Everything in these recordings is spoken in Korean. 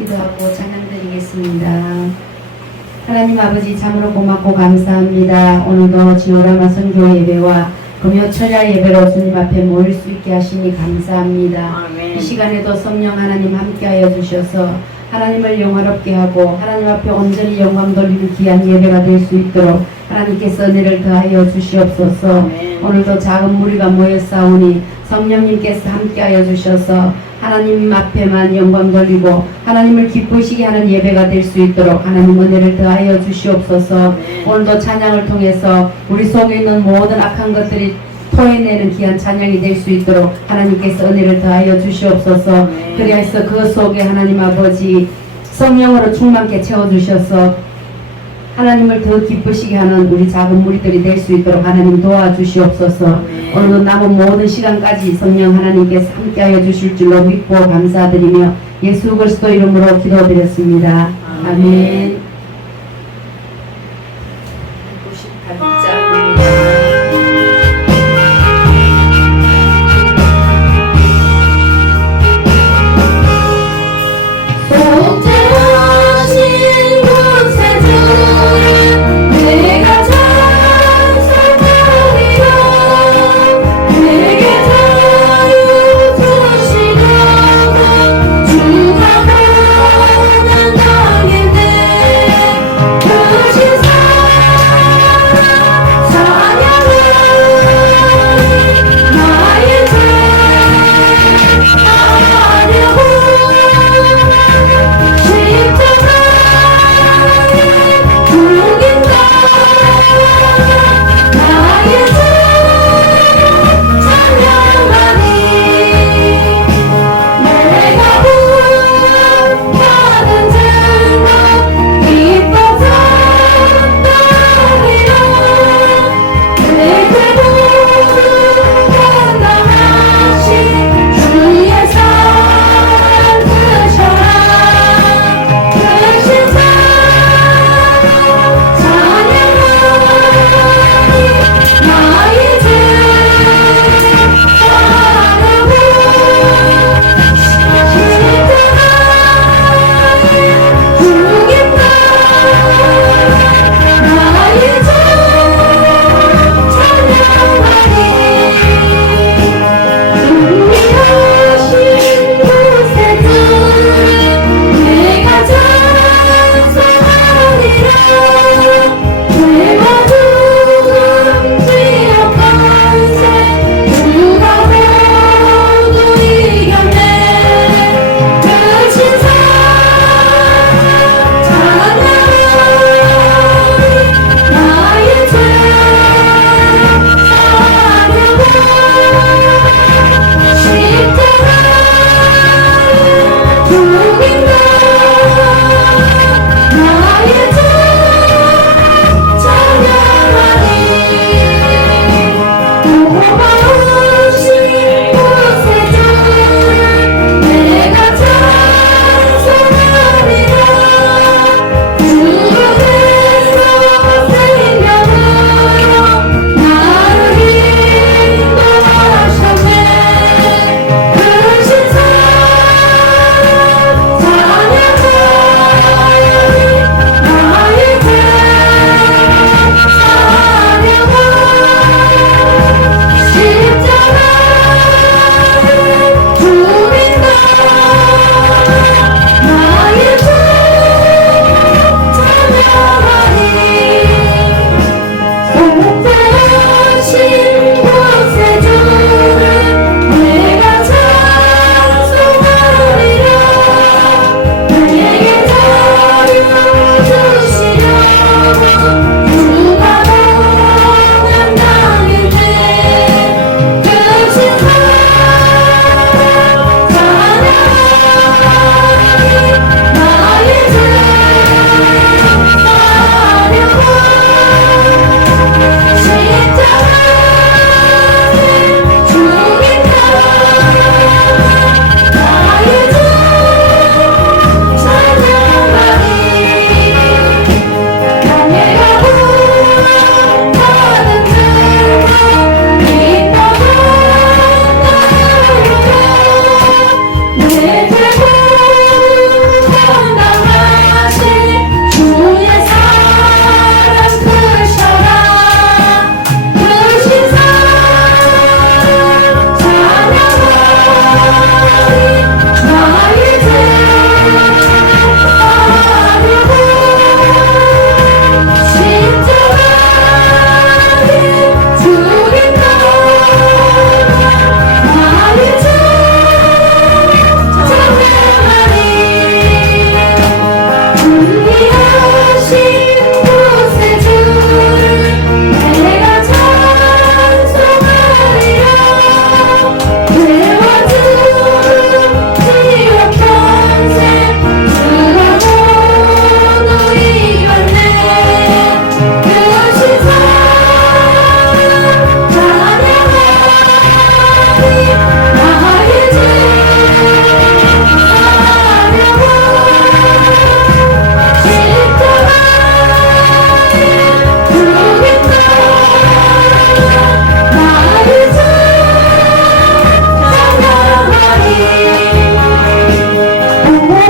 기도하고 찬양드리겠습니다. 하나님 아버지 참으로 고맙고 감사합니다. 오늘도 지오라마 선교 예배와 금요 철야 예배로 주님 앞에 모일 수 있게 하시니 감사합니다. 아멘. 이 시간에도 성령 하나님 함께하여 주셔서 하나님을 영화롭게 하고 하나님 앞에 온전히 영광 돌리는 귀한 예배가 될 수 있도록 하나님께서 은혜를 더하여 주시옵소서. 아멘. 오늘도 작은 무리가 모였사오니 성령님께서 함께하여 주셔서 하나님 앞에만 영광 돌리고 하나님을 기쁘시게 하는 예배가 될 수 있도록 하나님 은혜를 더하여 주시옵소서. 오늘도 찬양을 통해서 우리 속에 있는 모든 악한 것들이 토해내는 귀한 찬양이 될 수 있도록 하나님께서 은혜를 더하여 주시옵소서. 그리하여서 그 속에 하나님 아버지 성령으로 충만케 채워주셔서 하나님을 더 기쁘시게 하는 우리 작은 무리들이 될 수 있도록 하나님 도와주시옵소서. 오늘도 남은 모든 시간까지 성령 하나님께서 함께하여 주실 줄로 믿고 감사드리며 예수 그리스도 이름으로 기도드렸습니다. 아멘. 98장입니다.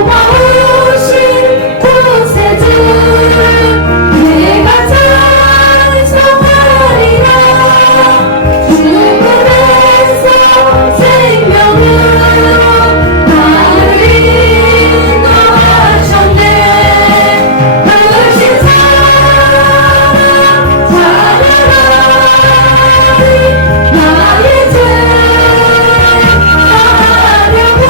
고마우신 구세주 내가 찬송하리라 죽음에서 생명으로 나를 인도하셨네 크신 사랑 찬양하리 나의 죄 사하려고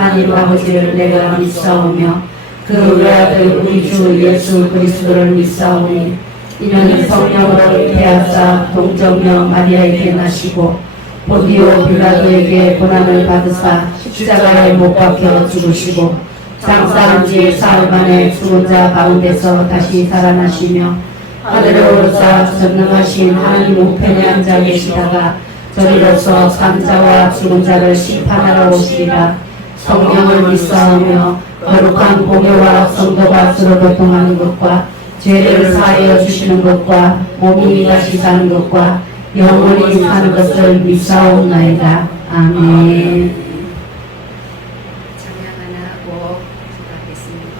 하나님 아버지를 내가 믿사오며 그 외아들 우리 주 예수 그리스도를 믿사오니 이는 성령으로 잉태하사 동정녀 마리아에게 나시고 본디오 빌라도에게 고난을 받으사 십자가에 못 박혀 죽으시고 장사한 지 사흘 만에 죽은 자 가운데서 다시 살아나시며 하늘에 오르사 전능하신 하나님 우편에 앉아 계시다가 저리로서 산자와 죽은 자를 심판하러 오시리라. 성령을 믿사오며 거룩한 공예와 성도가 서로 교통하는 것과 죄를 사하여 주시는 것과 몸이 다시 사는 것과 영원히 사는 것을 믿사옵나이다. 아멘. 찬양 하나 하고 기도하겠습니다.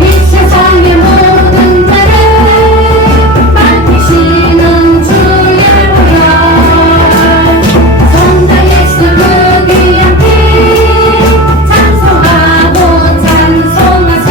이 세상의 모든 죄를 맡기시는 주의 보혈 성자 예수 그 귀한 피 찬송하고 찬송하세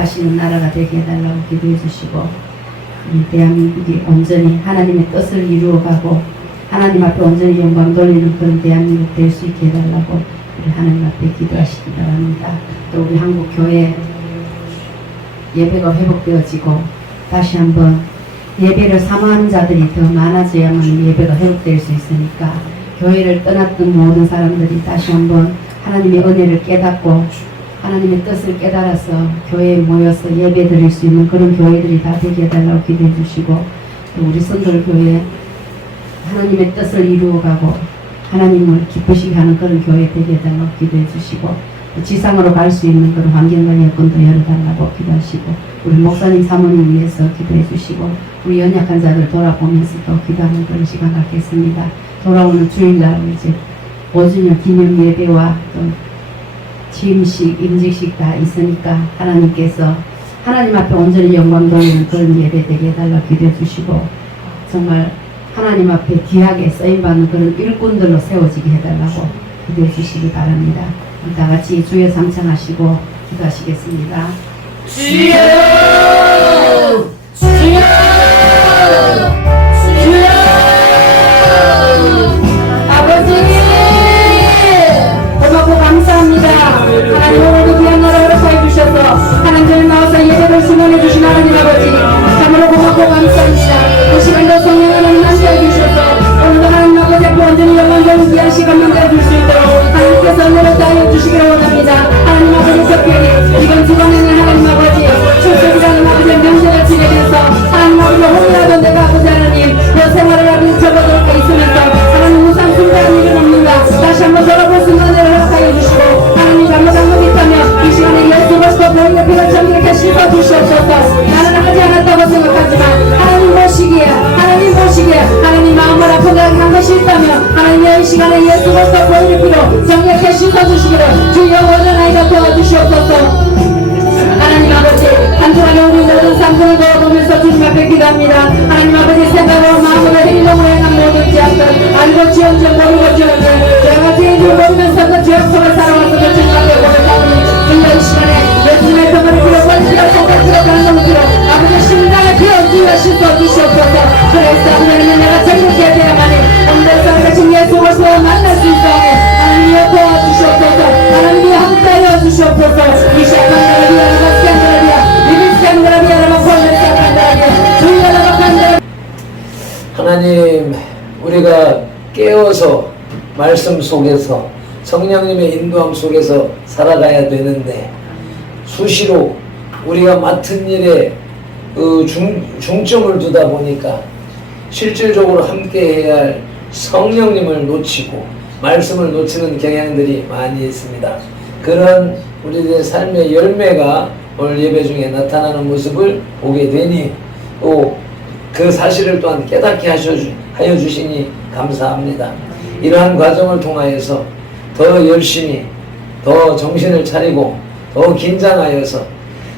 기뻐하시는 나라가 되게 해달라고 기도해 주시고, 우리 대한민국이 온전히 하나님의 뜻을 이루어가고 하나님 앞에 온전히 영광 돌리는 그런 대한민국 될 수 있게 해달라고 우리 하나님 앞에 기도하시기 바랍니다. 또 우리 한국 교회 예배가 회복되어지고 다시 한번 예배를 사모하는 자들이 더 많아져야만 예배가 회복될 수 있으니까, 교회를 떠났던 모든 사람들이 다시 한번 하나님의 은혜를 깨닫고 하나님의 뜻을 깨달아서 교회에 모여서 예배 드릴 수 있는 그런 교회들이 다 되게 해달라고 기도해 주시고, 또 우리 선돌교회 하나님의 뜻을 이루어가고 하나님을 기쁘시게 하는 그런 교회 되게 해달라고 기도해 주시고, 또 지상으로 갈 수 있는 그런 환경과 여건도 열어달라고 기도하시고, 우리 목사님 사모님 위해서 기도해 주시고, 우리 연약한 자들 돌아보면서 또 기도하는 그런 시간 갖겠습니다. 돌아오는 주일날 이제 5주년 기념 예배와 또 취임식, 임직식 다 있으니까 하나님께서 하나님 앞에 온전히 영광 돌리는 그런 예배 되게 해달라고 기도해 주시고, 정말 하나님 앞에 귀하게 쓰임받는 그런 일꾼들로 세워지게 해달라고 기도해 주시기 바랍니다. 다 같이 주여 상창하시고 기도하시겠습니다. 주여 주여 주여 아버지 고맙고 감사합니다. 하나님 오늘도 귀한 나라 허락해 주셔서 하나님을 나와서 예배를 수련해 주신 하나님 아버지 참으로 고맙고 감사합니다. 이 시간도 성령 하나님 함께해 주셔서 오늘도 하나님 아버지 앞에 완전히 영광되는 귀한 시간 만들어줄 수 있도록 하나님께서 은혜를 다하여 주시기를 원합니다. 하나님 아버지 특별히 이번 주간에는 하나님 아버지 출석이라는 아버지의 명제를 지내면서 하나님 아버지 혹이라도 내가 아버지 하나님 내 생활을 하는 접어들고 있으면서 하나님 무상 순간한 일은 없는가 다시 한번 돌아볼 수 있는 은혜를 허락하여 주시고, 하나님 잘못한 것 있다면 이 시간에 예수 그리스도 보이는 피를 정결케 씻어 주시옵소서. 나는 하지 않았다고 생각하지만 하나님 보시기에 하나님 마음을 아프게 한 것이 있다면 하나님 이 시간에 예수 그리스도 보이는 피로 정결케 씻어 주시기를 주여 원하나이다 도와주시옵소서. 하나님 아버지 한 주간에 우리 모든 삶을 걸어보면서 주님 앞에 기도합니다. 하나님 아버지 생각으로 마음으로 행동으로 행한 모든 죄악들 알고 지은지 모르고 지은지 죄가 죄인줄 모르면서 그 죄악 속에 살아와서 그 주님 앞에 고백하오니 주여 이 시간에 예수님의 병을 피로 벌피로 성격피로 강성피로 아버지 심장의 피로 주여 씻어 주시옵소서. 그래서 하나님은 내가 정복해야 되야만이 오늘 살아계신 예수 그리스도와 만날 수 있사오니 하나님이여 도와주시옵소서. 하나님이여 함께하여 주시옵소서. 이 시간 만나를 위하여 하나님, 우리가 깨어서 말씀 속에서 성령님의 인도함 속에서 살아가야 되는데, 수시로 우리가 맡은 일에 중점을 두다 보니까 실질적으로 함께 해야 할 성령님을 놓치고 말씀을 놓치는 경향들이 많이 있습니다. 그런 우리들의 삶의 열매가 오늘 예배 중에 나타나는 모습을 보게 되니, 또 그 사실을 또한 깨닫게 하여 주시니 감사합니다. 이러한 과정을 통하여서 더 열심히, 더 정신을 차리고, 더 긴장하여서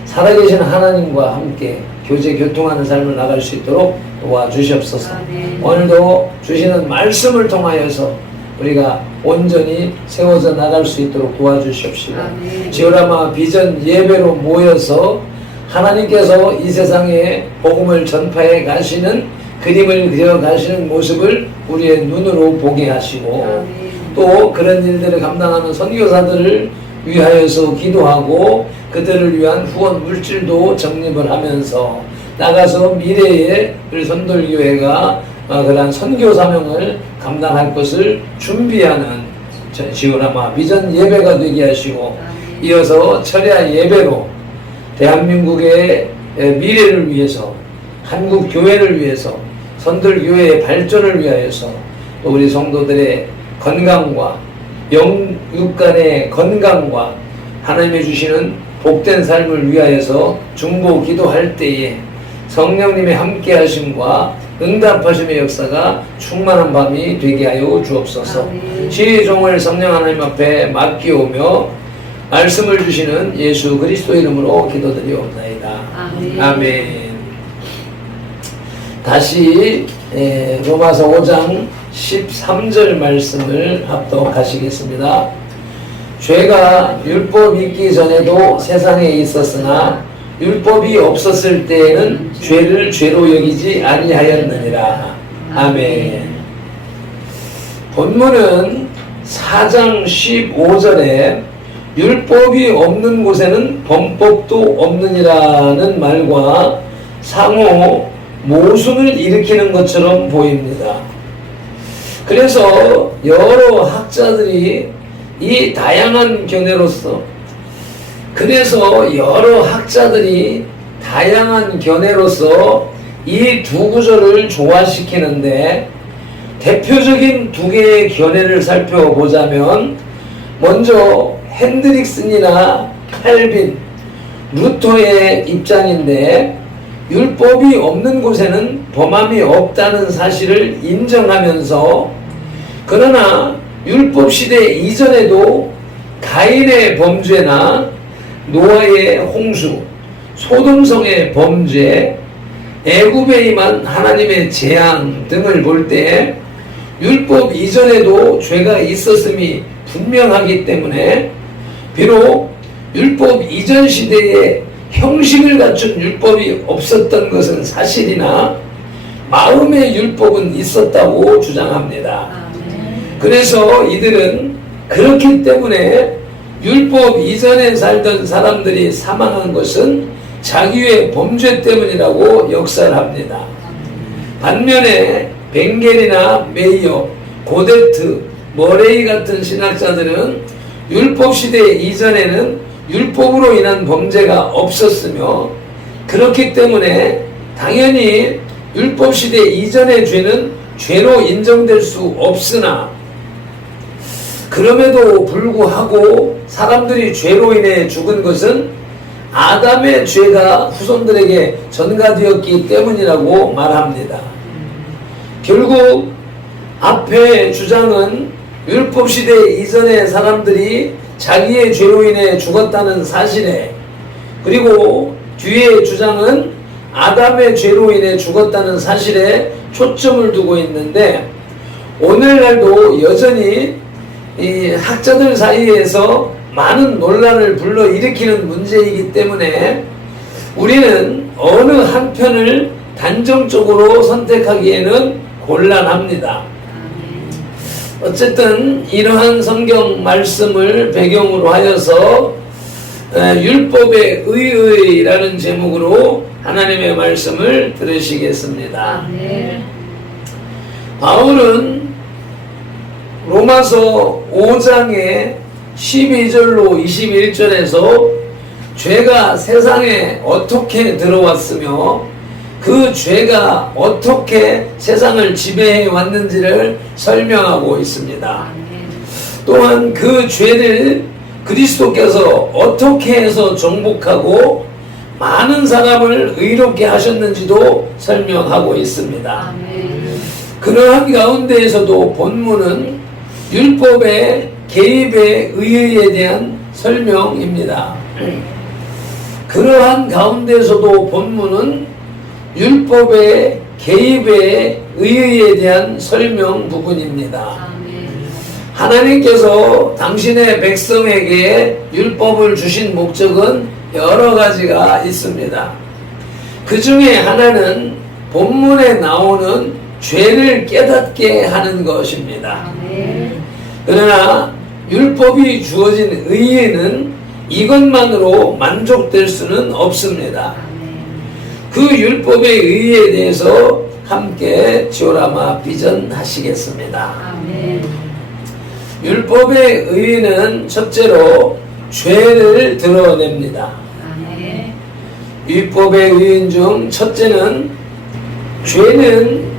살아계신 하나님과 함께 교통하는 삶을 나갈 수 있도록 도와주시옵소서. 오늘도 주시는 말씀을 통하여서 우리가 온전히 세워져 나갈 수 있도록 도와주시옵시고, 지오라마 비전 예배로 모여서 하나님께서 이 세상에 복음을 전파해 가시는 그림을 그려 가시는 모습을 우리의 눈으로 보게 하시고, 또 그런 일들을 감당하는 선교사들을 위하여서 기도하고 그들을 위한 후원 물질도 적립을 하면서 나가서 미래에 우리 선돌교회가 그러한 선교 사명을 감당할 것을 준비하는 지오라마 비전 예배가 되게 하시고, 이어서 철야 예배로 대한민국의 미래를 위해서, 한국 교회를 위해서, 선돌교회의 발전을 위하여서, 또 우리 성도들의 건강과 영육간의 건강과 하나님이 주시는 복된 삶을 위하여서 중보 기도할 때에 성령님의 함께 하심과 응답하심의 역사가 충만한 밤이 되게 하여 주옵소서. 시종을 성령 하나님 앞에 맡기오며 말씀을 주시는 예수 그리스도 이름으로 기도드리옵나이다. 아멘. 다시 로마서 5장 13절 말씀을 합독하시겠습니다. 죄가 율법 있기 전에도 세상에 있었으나 율법이 없었을 때에는 죄를 죄로 여기지 아니하였느니라. 아멘. 본문은 4장 15절에 율법이 없는 곳에는 범법도 없느니라는 말과 상호 모순을 일으키는 것처럼 보입니다. 그래서 여러 학자들이 이 다양한 견해로서 이 두 구절을 조화시키는데 대표적인 두 개의 견해를 살펴보자면 먼저 핸드릭슨이나 칼빈, 루터의 입장인데 율법이 없는 곳에는 범함이 없다는 사실을 인정하면서 그러나 율법 시대 이전에도 가인의 범죄나 노아의 홍수, 소돔성의 범죄, 애굽에 임한 하나님의 재앙 등을 볼 때 율법 이전에도 죄가 있었음이 분명하기 때문에 비록 율법 이전 시대에 형식을 갖춘 율법이 없었던 것은 사실이나 마음의 율법은 있었다고 주장합니다. 그래서 이들은 그렇기 때문에 율법 이전에 살던 사람들이 사망한 것은 자기의 범죄 때문이라고 역설합니다. 반면에 벵겔이나 메이어, 고데트, 머레이 같은 신학자들은 율법 시대 이전에는 율법으로 인한 범죄가 없었으며 그렇기 때문에 당연히 율법 시대 이전의 죄는 죄로 인정될 수 없으나 그럼에도 불구하고 사람들이 죄로 인해 죽은 것은 아담의 죄가 후손들에게 전가되었기 때문이라고 말합니다. 결국 앞의 주장은 율법시대 이전의 사람들이 자기의 죄로 인해 죽었다는 사실에 그리고 뒤의 주장은 아담의 죄로 인해 죽었다는 사실에 초점을 두고 있는데 오늘날도 여전히 이 학자들 사이에서 많은 논란을 불러일으키는 문제이기 때문에 우리는 어느 한편을 단정적으로 선택하기에는 곤란합니다. 어쨌든 이러한 성경 말씀을 배경으로 하여서 율법의 의의라는 제목으로 하나님의 말씀을 들으시겠습니다. 바울은 로마서 5장의 12절로 21절에서 죄가 세상에 어떻게 들어왔으며 그 죄가 어떻게 세상을 지배해 왔는지를 설명하고 있습니다. 또한 그 죄를 그리스도께서 어떻게 해서 정복하고 많은 사람을 의롭게 하셨는지도 설명하고 있습니다. 그러한 가운데에서도 본문은 율법의 개입의 의의에 대한 설명입니다. 그러한 가운데서도 본문은 율법의 개입의 의의에 대한 설명 부분입니다. 하나님께서 당신의 백성에게 율법을 주신 목적은 여러 가지가 있습니다. 그 중에 하나는 본문에 나오는 죄를 깨닫게 하는 것입니다. 그러나 율법이 주어진 의의는 이것만으로 만족될 수는 없습니다. 그 율법의 의의에 대해서 함께 디오라마 비전하시겠습니다. 율법의 의의는 첫째로 죄를 드러냅니다. 율법의 의의 중 첫째는 죄는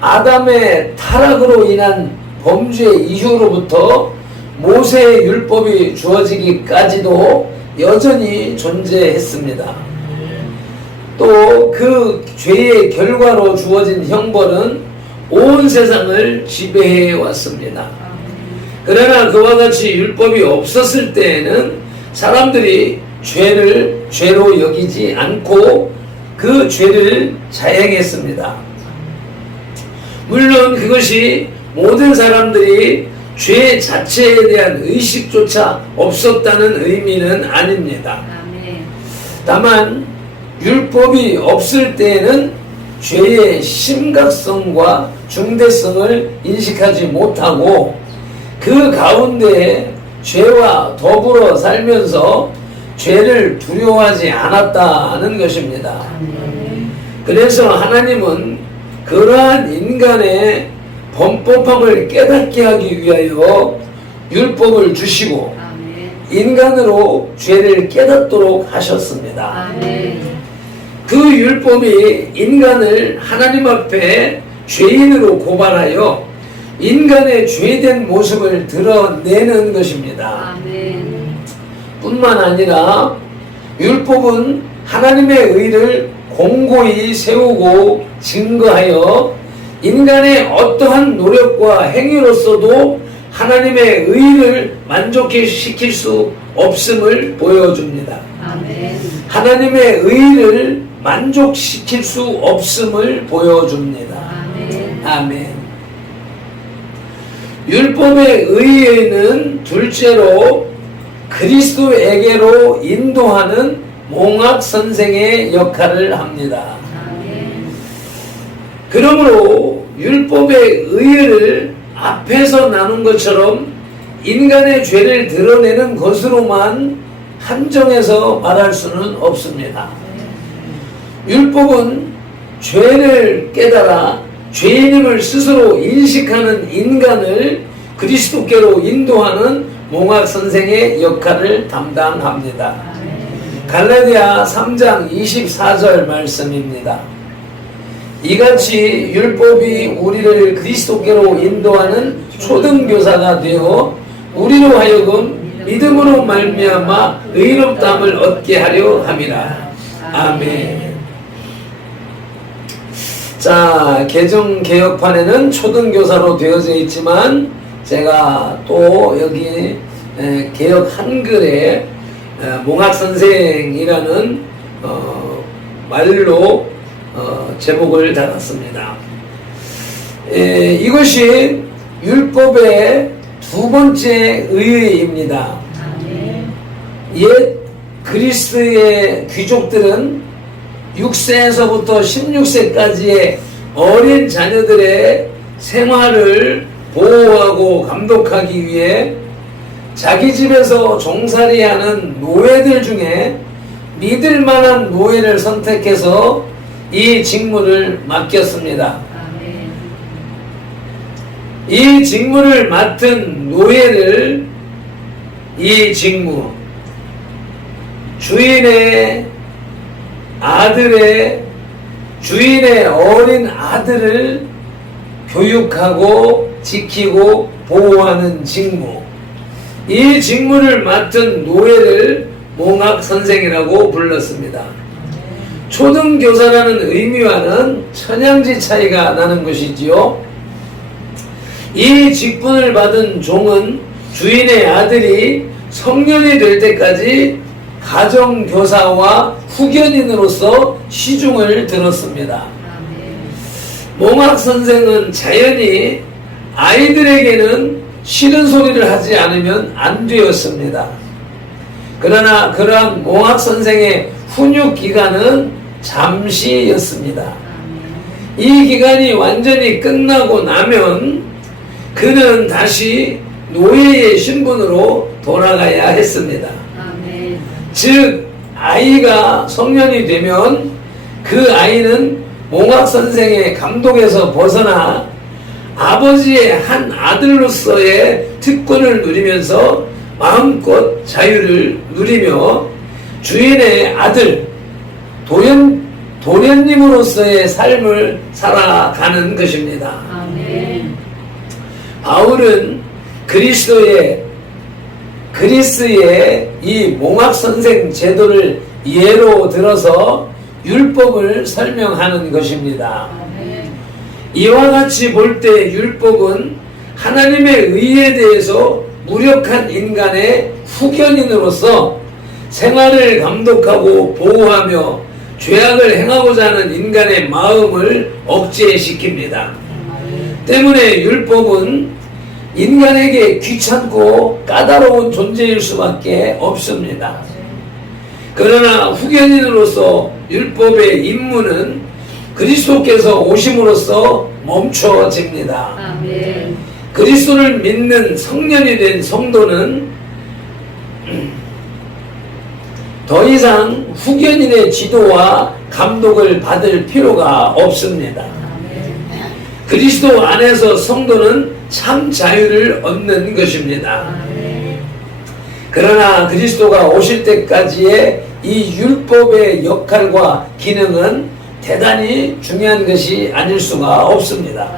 아담의 타락으로 인한 범죄 이후로부터 모세의 율법이 주어지기까지도 여전히 존재했습니다. 또 그 죄의 결과로 주어진 형벌은 온 세상을 지배해 왔습니다. 그러나 그와 같이 율법이 없었을 때에는 사람들이 죄를 죄로 여기지 않고 그 죄를 자행했습니다. 물론 그것이 모든 사람들이 죄 자체에 대한 의식조차 없었다는 의미는 아닙니다. 다만 율법이 없을 때에는 죄의 심각성과 중대성을 인식하지 못하고 그 가운데 죄와 더불어 살면서 죄를 두려워하지 않았다는 것입니다. 그래서 하나님은 그러한 인간의 범법함을 깨닫게 하기 위하여 율법을 주시고 인간으로 죄를 깨닫도록 하셨습니다. 그 율법이 인간을 하나님 앞에 죄인으로 고발하여 인간의 죄된 모습을 드러내는 것입니다. 뿐만 아니라 율법은 하나님의 의를 공고히 세우고 증거하여 인간의 어떠한 노력과 행위로서도 하나님의 의를 만족시킬 수 없음을 보여줍니다. 하나님의 의를 만족시킬 수 없음을 보여줍니다. 아멘. 율법의 의에는 둘째로 그리스도에게로 인도하는 몽학 선생의 역할을 합니다. 그러므로 율법의 의를 앞에서 나눈 것처럼 인간의 죄를 드러내는 것으로만 한정해서 말할 수는 없습니다. 율법은 죄를 깨달아 죄인임을 스스로 인식하는 인간을 그리스도께로 인도하는 몽학 선생의 역할을 담당합니다. 갈라디아 3장 24절 말씀입니다. 이같이 율법이 우리를 그리스도께로 인도하는 초등교사가 되어 우리로 하여금 믿음으로 말미암아 의롭다함을 얻게 하려 함이라. 아멘. 자, 개정개혁판에는 초등교사로 되어져 있지만 제가 또 여기 개혁 한글에 몽학선생이라는 말로 제목을 달았습니다. 이것이 율법의 두 번째 의의입니다. 옛 그리스의 귀족들은 6세에서부터 16세까지의 어린 자녀들의 생활을 보호하고 감독하기 위해 자기 집에서 종살이하는 노예들 중에 믿을 만한 노예를 선택해서 이 직무를 맡겼습니다. 이 직무를 맡은 노예를 이 직무, 주인의 어린 아들을 교육하고 지키고 보호하는 직무, 이 직무를 맡은 노예를 몽학선생이라고 불렀습니다. 초등교사라는 의미와는 천양지 차이가 나는 것이지요. 이 직분을 받은 종은 주인의 아들이 성년이 될 때까지 가정교사와 후견인으로서 시중을 들었습니다. 몽학선생은 자연히 아이들에게는 싫은 소리를 하지 않으면 안 되었습니다. 그러나 그러한 몽학선생의 훈육 기간은 잠시였습니다. 이 기간이 완전히 끝나고 나면 그는 다시 노예의 신분으로 돌아가야 했습니다. 즉 아이가 성년이 되면 그 아이는 몽학선생의 감독에서 벗어나 아버지의 한 아들로서의 특권을 누리면서 마음껏 자유를 누리며 주인의 아들, 도련님으로서의 삶을 살아가는 것입니다. 바울은 그리스의 이 몽학선생 제도를 예로 들어서 율법을 설명하는 것입니다. 이와 같이 볼 때 율법은 하나님의 의에 대해서 무력한 인간의 후견인으로서 생활을 감독하고 보호하며 죄악을 행하고자 하는 인간의 마음을 억제시킵니다. 때문에 율법은 인간에게 귀찮고 까다로운 존재일 수밖에 없습니다. 그러나 후견인으로서 율법의 임무는 그리스도께서 오심으로써 멈춰집니다. 아멘. 그리스도를 믿는 성년이 된 성도는 더 이상 후견인의 지도와 감독을 받을 필요가 없습니다. 그리스도 안에서 성도는 참 자유를 얻는 것입니다. 그러나 그리스도가 오실 때까지의 이 율법의 역할과 기능은 대단히 중요한 것이 아닐 수가 없습니다.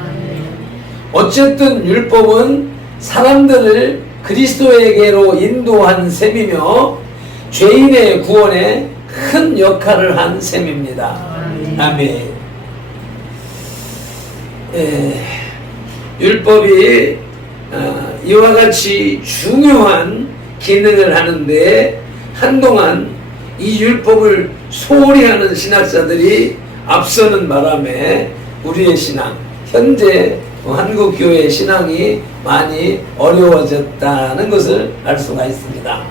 어쨌든 율법은 사람들을 그리스도에게로 인도한 셈이며 죄인의 구원에 큰 역할을 한 셈입니다. 아멘. 율법이 이와 같이 중요한 기능을 하는데 한동안 이 율법을 소홀히 하는 신학자들이 앞서는 바람에 우리의 신앙, 현재 한국교회의 신앙이 많이 어려워졌다는 것을 알 수가 있습니다.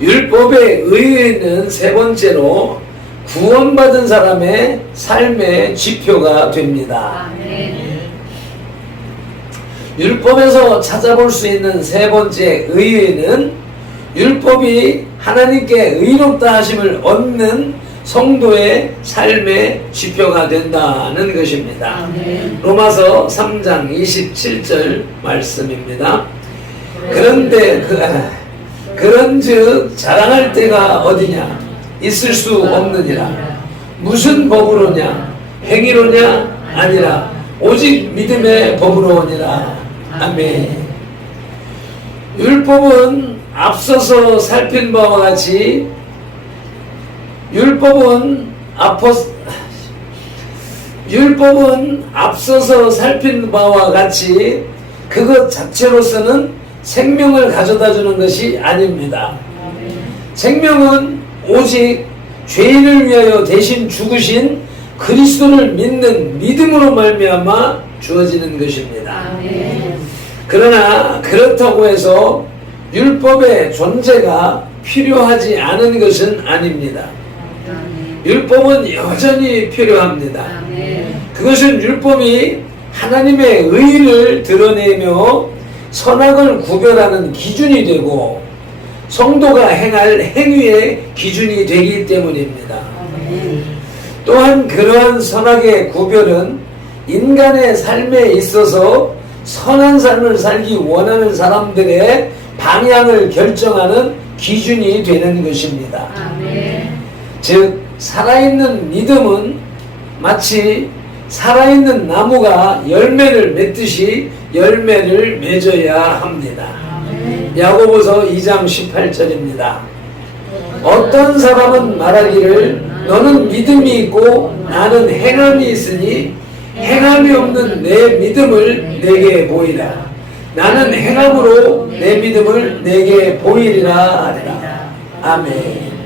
율법의 의의는 세 번째로 구원받은 사람의 삶의 지표가 됩니다. 율법에서 찾아볼 수 있는 세 번째 의의는 율법이 하나님께 의롭다 하심을 얻는 성도의 삶의 지표가 된다는 것입니다. 로마서 3장 27절 말씀입니다. 그런데 그런즉 자랑할 때가 어디냐? 있을 수 없느니라. 무슨 법으로냐? 행위로냐? 아니라 오직 믿음의 법으로니라. 아멘. 율법은 앞서서 살핀 바와 같이 율법은 앞서서 살핀 바와 같이 그것 자체로서는 생명을 가져다 주는 것이 아닙니다. 생명은 오직 죄인을 위하여 대신 죽으신 그리스도를 믿는 믿음으로 말미암아 주어지는 것입니다. 그러나 그렇다고 해서 율법의 존재가 필요하지 않은 것은 아닙니다. 율법은 여전히 필요합니다. 그것은 율법이 하나님의 의를 드러내며 선악을 구별하는 기준이 되고 성도가 행할 행위의 기준이 되기 때문입니다. 또한 그러한 선악의 구별은 인간의 삶에 있어서 선한 삶을 살기 원하는 사람들의 방향을 결정하는 기준이 되는 것입니다. 즉 살아있는 믿음은 마치 살아있는 나무가 열매를 맺듯이 열매를 맺어야 합니다. 야고보서 2장 18절입니다. 어떤 사람은 말하기를 너는 믿음이 있고 나는 행함이 있으니 행함이 없는 내 믿음을 내게 보이라. 나는 행함으로 내 믿음을 내게 보이리라 하리라. 아멘.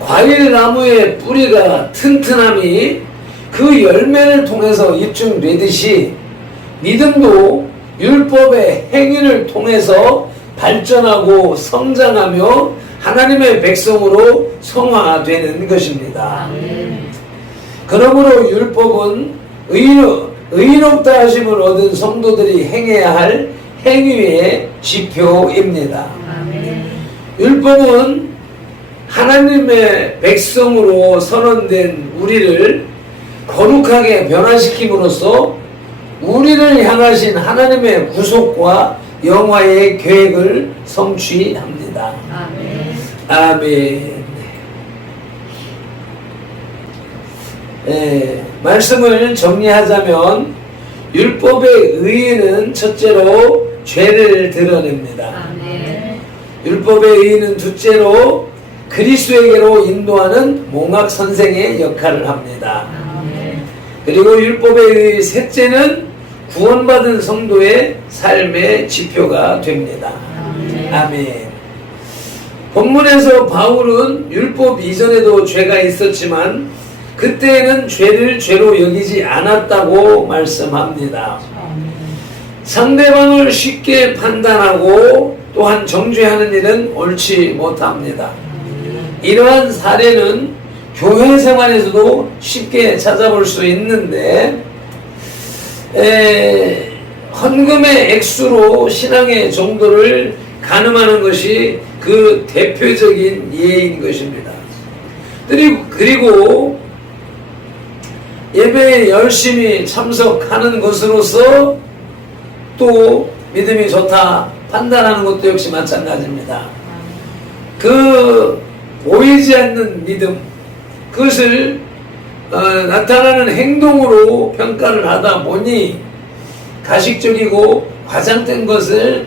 과일나무의 뿌리가 튼튼함이 그 열매를 통해서 입증되듯이 믿음도 율법의 행위를 통해서 발전하고 성장하며 하나님의 백성으로 성화되는 것입니다. 그러므로 율법은 의롭다 하심을 얻은 성도들이 행해야 할 행위의 지표입니다. 율법은 하나님의 백성으로 선언된 우리를 거룩하게 변화시킴으로써 우리를 향하신 하나님의 구속과 영화의 계획을 성취합니다. 아멘. 말씀을 정리하자면 율법의 의의는 첫째로 죄를 드러냅니다. 율법의 의의는 둘째로 그리스도에게로 인도하는 몽학 선생의 역할을 합니다. 그리고 율법의 의의 셋째는 구원받은 성도의 삶의 지표가 됩니다. 아멘. 본문에서 바울은 율법 이전에도 죄가 있었지만 그때에는 죄를 죄로 여기지 않았다고 말씀합니다. 상대방을 쉽게 판단하고 또한 정죄하는 일은 옳지 못합니다. 이러한 사례는 교회 생활에서도 쉽게 찾아볼 수 있는데 헌금의 액수로 신앙의 정도를 가늠하는 것이 그 대표적인 예인 것입니다. 그리고 예배에 열심히 참석하는 것으로서 또 믿음이 좋다 판단하는 것도 역시 마찬가지입니다. 그 보이지 않는 믿음, 그것을 나타나는 행동으로 평가를 하다 보니 가식적이고 과장된 것을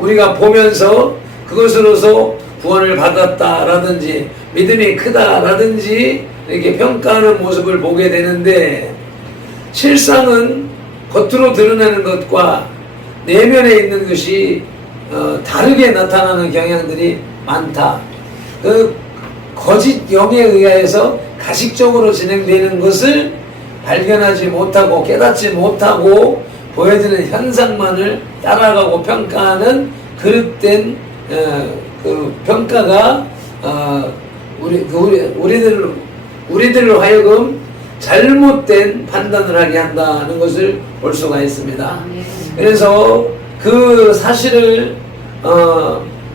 우리가 보면서 그것으로서 구원을 받았다라든지 믿음이 크다라든지 이렇게 평가하는 모습을 보게 되는데, 실상은 겉으로 드러나는 것과 내면에 있는 것이 다르게 나타나는 경향들이 많다. 그 거짓 영에 의해서 가식적으로 진행되는 것을 발견하지 못하고 깨닫지 못하고 보여지는 현상만을 따라가고 평가하는 그릇된 그 평가가 우리들로 하여금 잘못된 판단을 하게 한다는 것을 볼 수가 있습니다. 그래서 그 사실을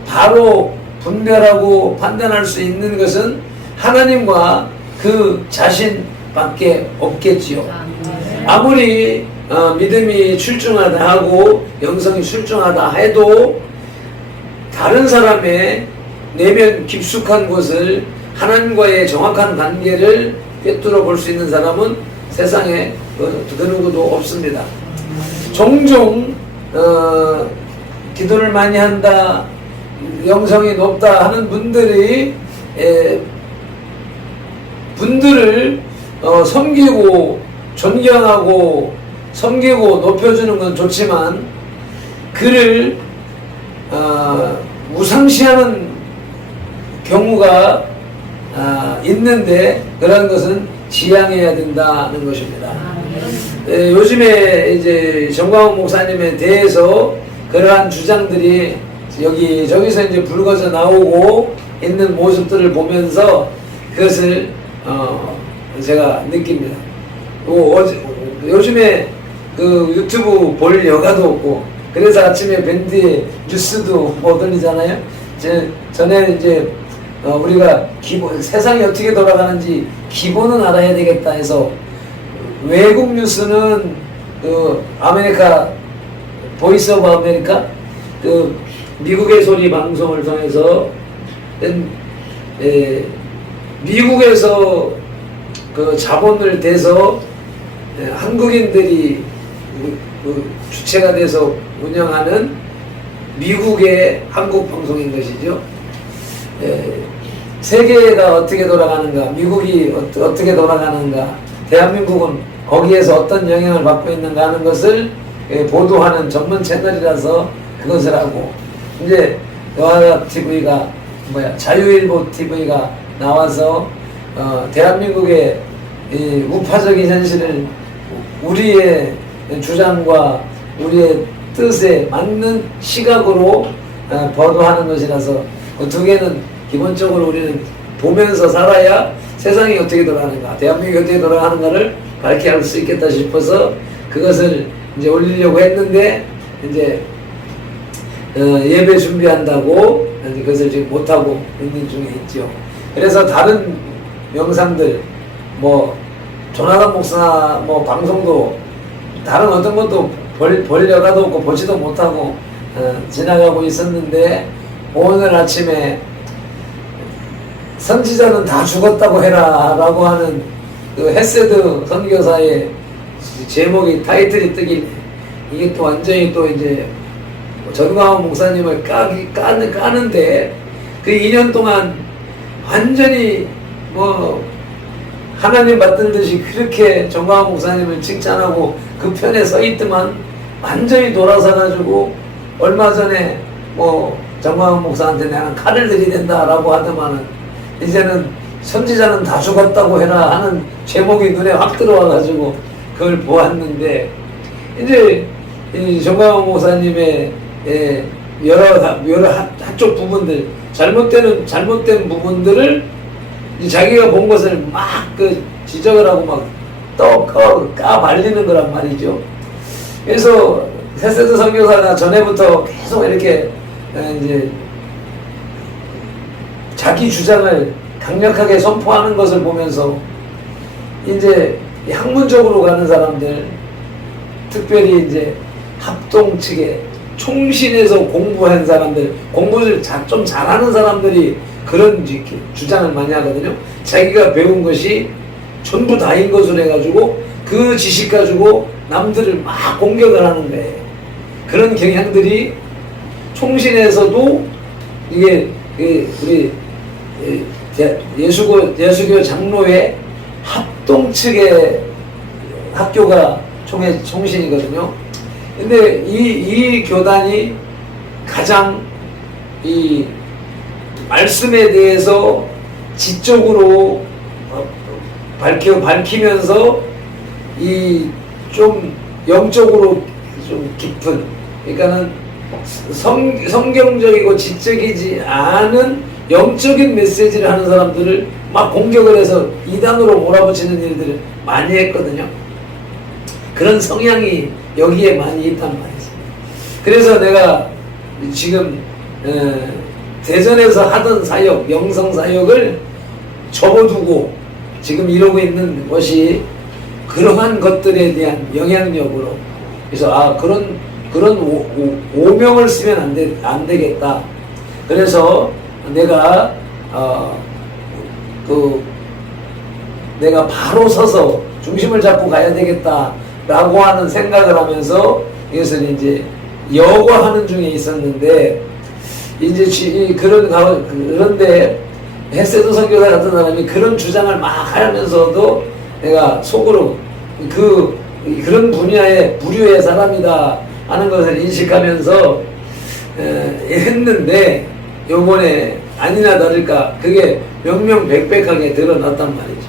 바로 분별하고 판단할 수 있는 것은 하나님과 그 자신밖에 없겠지요. 아무리 믿음이 출중하다 하고 영성이 출중하다 해도 다른 사람의 내면 깊숙한 것을, 하나님과의 정확한 관계를 꿰뚫어 볼 수 있는 사람은 세상에 그 누구도 없습니다. 종종 기도를 많이 한다, 영성이 높다 하는 분들을 섬기고 존경하고 섬기고 높여주는 건 좋지만 그를 무상시하는 경우가 있는데, 그런 것은 지양해야 된다는 것입니다. 요즘에 이제 정광훈 목사님에 대해서 그러한 주장들이 여기저기서 이제 불거져 나오고 있는 모습들을 보면서 그것을 제가 느낍니다. 요즘에 그 유튜브 볼 여가도 없고, 그래서 아침에 밴드에 뉴스도 못 들리잖아요. 전에 이제 우리가 세상이 어떻게 돌아가는지 기본은 알아야 되겠다 해서 외국 뉴스는 그 아메리카 보이스 오브 아메리카 그 미국의 소리 방송을 통해서 미국에서 그 자본을 대서 한국인들이 그 주체가 돼서 운영하는 미국의 한국 방송인 것이죠. 세계가 어떻게 돌아가는가, 미국이 어떻게 돌아가는가, 대한민국은 거기에서 어떤 영향을 받고 있는가 하는 것을 보도하는 전문 채널이라서 그것을 하고, 이제 여하가 TV가 자유일보 TV가 나와서 대한민국의 이 우파적인 현실을 우리의 주장과 우리의 뜻에 맞는 시각으로 보도하는 것이라서 그 두 개는 기본적으로 우리는 보면서 살아야 세상이 어떻게 돌아가는가, 대한민국이 어떻게 돌아가는가를 밝게 알 수 있겠다 싶어서 그것을 이제 올리려고 했는데, 이제 예배 준비한다고 그것을 지금 못하고 있는 중에 있죠. 그래서 다른 영상들, 조나단 목사 방송도 다른 어떤 것도 볼 여가도 없고 보지도 못하고 지나가고 있었는데, 오늘 아침에 선지자는 다 죽었다고 해라 라고 하는 그 헤세드 선교사의 제목이 타이틀이 뜨길, 이게 또 완전히 또 이제 정광훈 목사님을 까는데, 그 2년 동안 완전히 하나님 받들듯이 그렇게 정광훈 목사님을 칭찬하고 그 편에 서 있더만 완전히 돌아서가지고 얼마 전에 정광훈 목사한테 나는 칼을 들이댄다 라고 하더만은 이제는 선지자는 다 죽었다고 해라 하는 제목이 눈에 확 들어와가지고 그걸 보았는데, 이제 이 정광훈 목사님의 여러 한쪽 부분들, 잘못된 부분들을 이제 자기가 본 것을 막 지적을 하고 막 까발리는 거란 말이죠. 그래서 헤세드 선교사가 전에부터 계속 이렇게 이제 자기 주장을 강력하게 선포하는 것을 보면서 이제 학문적으로 가는 사람들, 특별히 이제 합동 측에 총신에서 공부한 사람들, 공부를 좀 잘하는 사람들이 그런 주장을 많이 하거든요. 자기가 배운 것이 전부 다인 것으로 해가지고 그 지식 가지고 남들을 막 공격을 하는 거예요. 그런 경향들이 총신에서도 이게 우리 예수교 장로회 합동 측의 학교가 총신이거든요. 근데 이 교단이 가장 이 말씀에 대해서 지적으로 밝히면서 이 좀 영적으로 좀 깊은, 그러니까는 성경적이고 지적이지 않은 영적인 메시지를 하는 사람들을 막 공격을 해서 이단으로 몰아붙이는 일들을 많이 했거든요. 그런 성향이 여기에 많이 있단 말이죠. 그래서 내가 지금 대전에서 하던 사역, 영성 사역을 접어두고 지금 이러고 있는 것이 그러한 것들에 대한 영향력으로, 그래서 그런 오명을 쓰면 안 되겠다. 그래서 내가 내가 바로 서서 중심을 잡고 가야 되겠다라고 하는 생각을 하면서 이것을 이제 여과하는 중에 있었는데, 이제 그런데 헤세드 선교사 같은 사람이 그런 주장을 막 하면서도 내가 속으로 그런 분야의 부류의 사람이다 하는 것을 인식하면서 했는데, 요번에 아니나 다를까 그게 명명백백하게 드러났단 말이죠.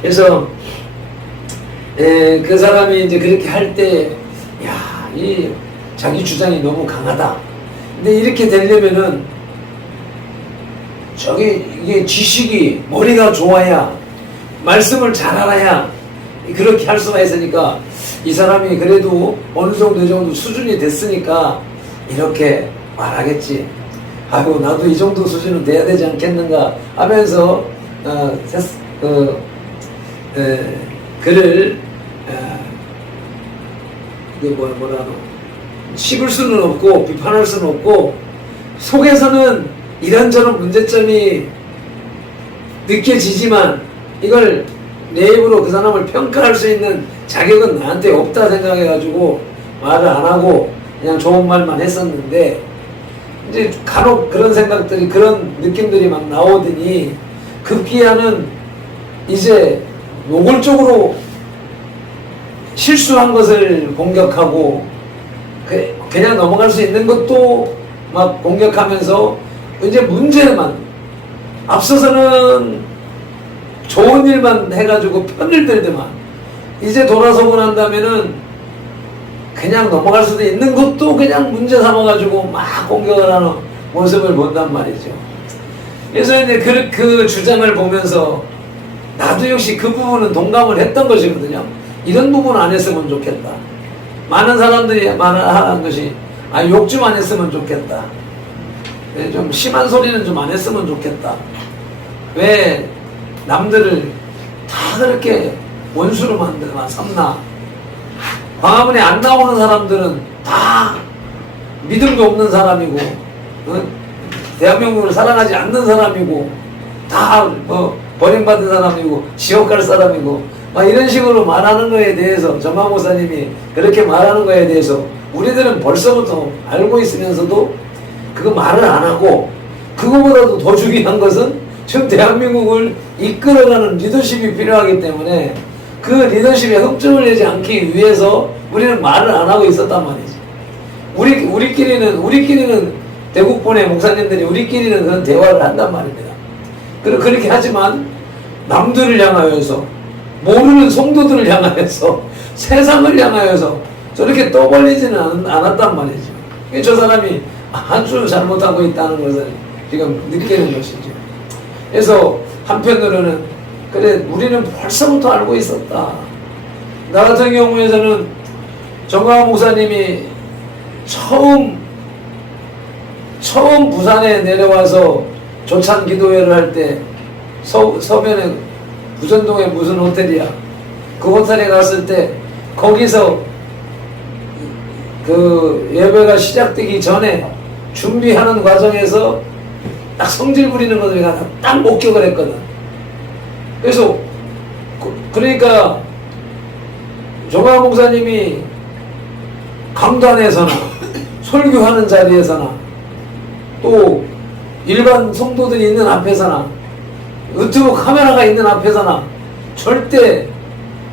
그래서 그 사람이 이제 그렇게 할 때, 이 자기 주장이 너무 강하다. 근데 이렇게 되려면은 이게 지식이, 머리가 좋아야, 말씀을 잘 알아야 그렇게 할 수가 있으니까, 이 사람이 그래도 어느 정도 수준이 됐으니까 이렇게 말하겠지. 아이고, 나도 이 정도 수준은 돼야 되지 않겠는가 하면서 그를 씹을 수는 없고 비판할 수는 없고, 속에서는 이런저런 문제점이 느껴지지만 이걸 내 입으로 그 사람을 평가할 수 있는 자격은 나한테 없다 생각해가지고 말을 안 하고 그냥 좋은 말만 했었는데, 이제 간혹 그런 생각들이, 그런 느낌들이 막 나오더니 급기야는 이제 노골적으로 실수한 것을 공격하고, 그냥 넘어갈 수 있는 것도 막 공격하면서 이제 문제만, 앞서서는 좋은 일만 해가지고 편을 들더만 이제 돌아서고 난다면은 그냥 넘어갈 수도 있는 것도 그냥 문제 삼아가지고 막 공격을 하는 모습을 본단 말이죠. 그래서 이제 그 주장을 보면서 나도 역시 그 부분은 동감을 했던 것이거든요. 이런 부분 안 했으면 좋겠다. 많은 사람들이 말하는 것이 욕 좀 안 했으면 좋겠다. 좀 심한 소리는 좀 안 했으면 좋겠다. 왜 남들을 다 그렇게 원수로 만들거나 삼나. 광화문에 안 나오는 사람들은 다 믿음도 없는 사람이고, 대한민국을 사랑하지 않는 사람이고, 다 버림받은 사람이고, 지옥 갈 사람이고, 막 이런 식으로 말하는 거에 대해서, 전마 목사님이 그렇게 말하는 거에 대해서 우리들은 벌써부터 알고 있으면서도 그거 말을 안 하고, 그거보다도 더 중요한 것은 지금 대한민국을 이끌어가는 리더십이 필요하기 때문에 그 리더십에 흠집을 내지 않기 위해서 우리는 말을 안 하고 있었단 말이지. 우리끼리는 대국본의 목사님들이 우리끼리는 그런 대화를 한단 말입니다. 그렇게 하지만 남들을 향하여서, 모르는 성도들을 향하여서, 세상을 향하여서 저렇게 떠벌리지는 않았단 말이죠. 저 사람이 아주 잘못하고 있다는 것을 지금 느끼는 것이죠. 그래서 한편으로는 그래 우리는 벌써부터 알고 있었다. 나 같은 경우에서는 정광훈 목사님이 처음 부산에 내려와서 조찬 기도회를 할 때 서면에 부전동에 무슨 호텔이야. 그 호텔에 갔을 때 거기서 그 예배가 시작되기 전에 준비하는 과정에서 딱 성질 부리는 것을 내가 딱 목격을 했거든. 그래서 그러니까 정광훈 목사님이 강단에서나 설교하는 자리에서나 또 일반 성도들이 있는 앞에서나 유튜브 카메라가 있는 앞에서나 절대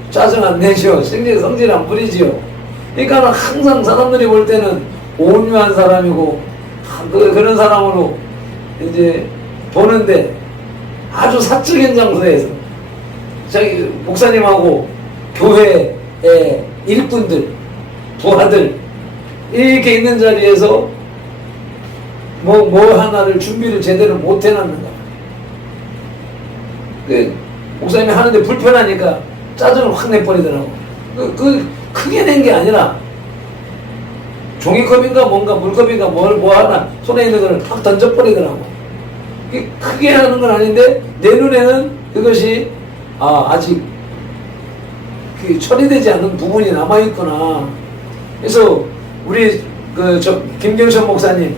짜증 안 내죠. 성질 안 부리지요. 그러니까 항상 사람들이 볼 때는 온유한 사람이고 그런 사람으로 이제 보는데 아주 사적인 장소에서 자기 목사님하고 교회의 일꾼들, 부하들 이렇게 있는 자리에서 뭐 하나를 준비를 제대로 못 해놨는가. 그 목사님이 하는데 불편하니까 짜증을 확 내버리더라고. 크게 낸 게 아니라 종이컵인가 뭔가 물컵인가 뭐 하나 손에 있는 걸 확 던져버리더라고. 크게 하는 건 아닌데 내 눈에는 그것이 아직 처리되지 않은 부분이 남아있구나. 그래서 우리 김경천 목사님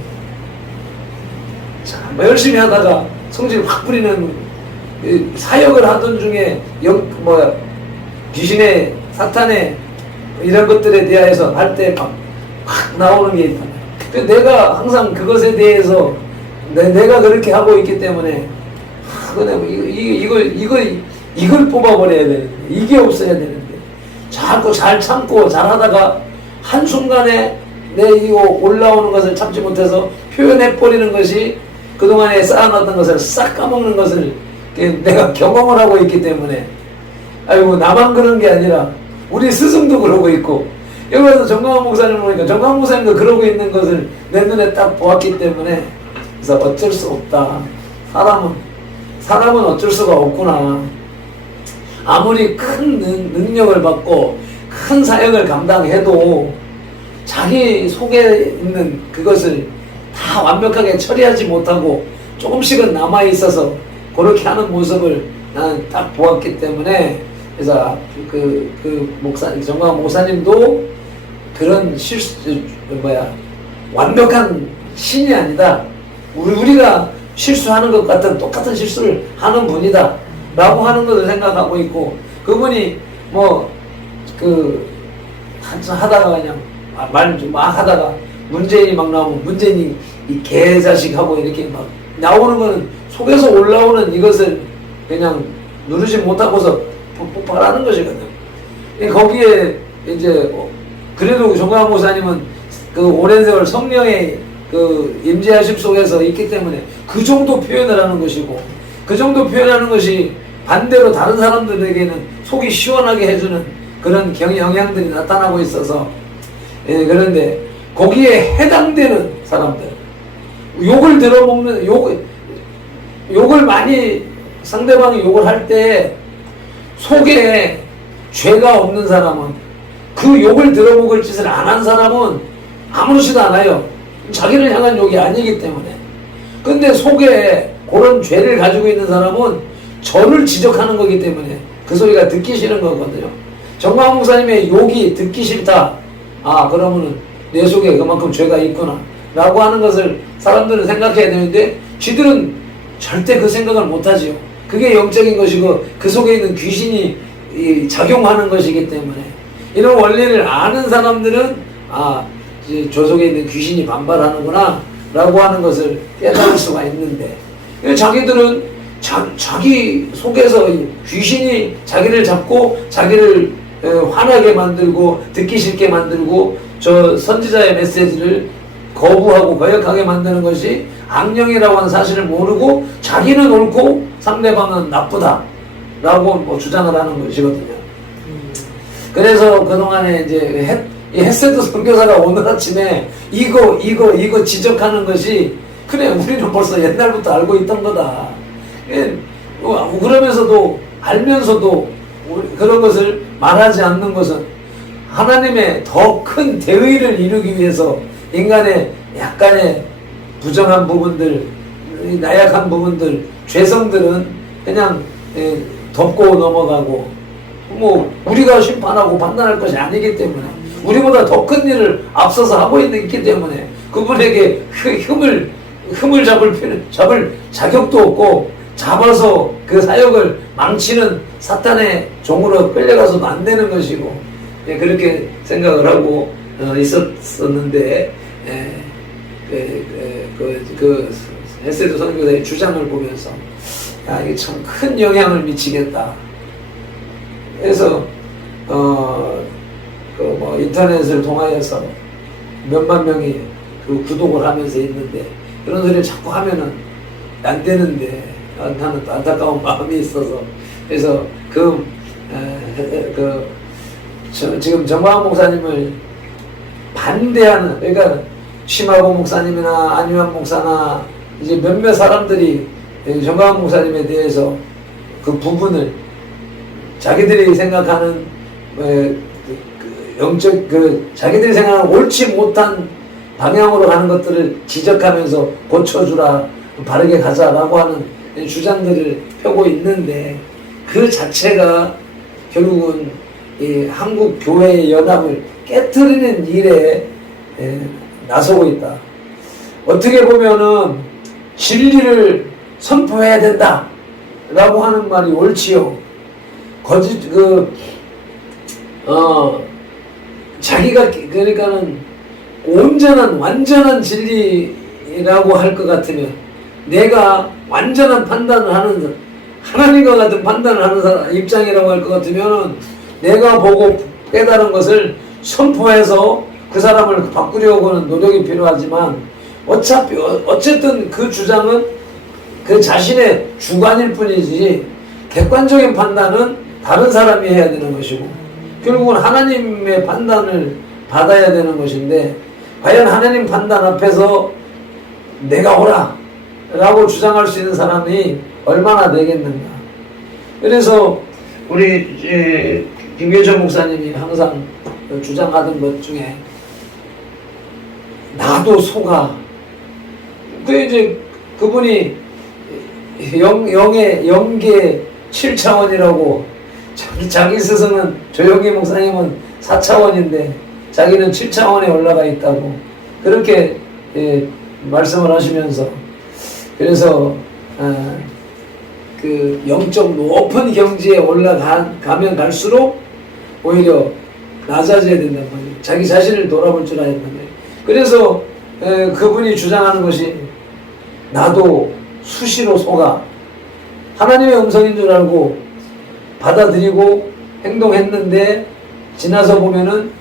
참 열심히 하다가 성질 확 부리는 사역을 하던 중에 귀신의 사탄의 이런 것들에 대해서 할 때 막 나오는 게 있다. 내가 항상 그것에 대해서 내가 그렇게 하고 있기 때문에 이걸 뽑아버려야 되는데 이게 없어야 되는데 자꾸 잘 참고 잘 하다가 한순간에 내 이거 올라오는 것을 참지 못해서 표현해버리는 것이 그동안에 쌓아놨던 것을 싹 까먹는 것을 내가 경험을 하고 있기 때문에 아이고 나만 그런 게 아니라 우리 스승도 그러고 있고 여기 와서 정광훈 목사님 보니까 정광훈 목사님도 그러고 있는 것을 내 눈에 딱 보았기 때문에 그래서 어쩔 수 없다. 사람은 어쩔 수가 없구나. 아무리 큰 능력을 받고 큰 사역을 감당해도 자기 속에 있는 그것을 다 완벽하게 처리하지 못하고 조금씩은 남아있어서 그렇게 하는 모습을 나는 딱 보았기 때문에 그래서 정광훈 목사님도 그런 완벽한 신이 아니다. 우리가 실수하는 것 같은 똑같은 실수를 하는 분이다. 라고 하는 것을 생각하고 있고, 그분이 하다가 그냥 말 좀 막 하다가 문재인이 막 나오면 문재인이 이 개자식하고 이렇게 막 나오는 거는 속에서 올라오는 이것을 그냥 누르지 못하고서 폭발하는 것이거든. 거기에 이제 그래도 정광훈 목사님은 그 오랜 세월 성령의 그 임재하심 속에서 있기 때문에 그 정도 표현을 하는 것이고, 그 정도 표현하는 것이 반대로 다른 사람들에게는 속이 시원하게 해주는 그런 영향들이 나타나고 있어서, 그런데 거기에 해당되는 사람들, 욕을 들어먹는, 욕을 많이 상대방이 욕을 할 때 속에 죄가 없는 사람은, 그 욕을 들어먹을 짓을 안 한 사람은 아무렇지도 않아요. 자기를 향한 욕이 아니기 때문에. 근데 속에 그런 죄를 가지고 있는 사람은 저를 지적하는 거기 때문에 그 소리가 듣기 싫은 거거든요. 정광훈 목사님의 욕이 듣기 싫다. 그러면은 내 속에 그만큼 죄가 있구나 라고 하는 것을 사람들은 생각해야 되는데, 쥐들은 절대 그 생각을 못하지요. 그게 영적인 것이고 그 속에 있는 귀신이 작용하는 것이기 때문에, 이런 원리를 아는 사람들은 저 속에 있는 귀신이 반발하는구나 라고 하는 것을 깨달을 수가 있는데, 자기들은 자기 속에서 귀신이 자기를 잡고 자기를 화나게 만들고 듣기 싫게 만들고 저 선지자의 메시지를 거부하고 거역하게 만드는 것이 악령이라고 하는 사실을 모르고 자기는 옳고 상대방은 나쁘다 라고 주장을 하는 것이거든요. 그래서 그동안에 이제 이 헤세드 선교사가 오늘 아침에 이거 지적하는 것이 그래 우리는 벌써 옛날부터 알고 있던 거다. 예, 그러면서도 알면서도 그런 것을 말하지 않는 것은 하나님의 더 큰 대의를 이루기 위해서 인간의 약간의 부정한 부분들, 나약한 부분들, 죄성들은 그냥 덮고 넘어가고 뭐 우리가 심판하고 판단할 것이 아니기 때문에 우리보다 더 큰 일을 앞서서 하고 있기 때문에 그분에게 흠을 잡을 자격도 없고 잡아서 그 사역을 망치는 사탄의 종으로 끌려가서도 안 되는 것이고 그렇게 생각을 하고 있었는데 그 헤세드 선교사의 주장을 보면서 야 이게 참 큰 영향을 미치겠다. 그래서 뭐 인터넷을 통하여서 몇만 명이 그 구독을 하면서 있는데 그런 소리를 자꾸 하면은 안 되는데 나는 또 안타까운 마음이 있어서 그래서 지금 정광훈 목사님을 반대하는 그러니까 심하고 목사님이나 안유한 목사나 이제 몇몇 사람들이 정광훈 목사님에 대해서 그 부분을 자기들이 생각하는 영적 자기들이 생각하는 옳지 못한 방향으로 가는 것들을 지적하면서 고쳐주라 바르게 가자라고 하는 주장들을 펴고 있는데 그 자체가 결국은 이 한국 교회의 연합을 깨트리는 일에 나서고 있다. 어떻게 보면은 진리를 선포해야 된다 라고 하는 말이 옳지요. 자기가 그러니까는 완전한 진리라고 할 것 같으면 내가 완전한 판단을 하는 하나님과 같은 판단을 하는 사람 입장이라고 할 것 같으면 내가 보고 깨달은 것을 선포해서 그 사람을 바꾸려고 하는 노력이 필요하지만 어쨌든 그 주장은 그 자신의 주관일 뿐이지 객관적인 판단은 다른 사람이 해야 되는 것이고 결국은 하나님의 판단을 받아야 되는 것인데 과연 하나님 판단 앞에서 내가 오라 라고 주장할 수 있는 사람이 얼마나 되겠는가. 그래서 우리 김계천 목사님이 항상 주장하던 것 중에 나도 속아. 이제 그분이 영계 7차원이라고 자기 스승은 조영기 목사님은 4차원인데 자기는 7차원에 올라가 있다고 그렇게 말씀을 하시면서 그래서 그 영적 높은 경지에 올라가면 갈수록 오히려 낮아져야 된단 말이에요. 자기 자신을 돌아볼 줄 알았단 말이에요. 그래서 그분이 주장하는 것이 나도 수시로 속아 하나님의 음성인 줄 알고 받아들이고 행동했는데 지나서 보면은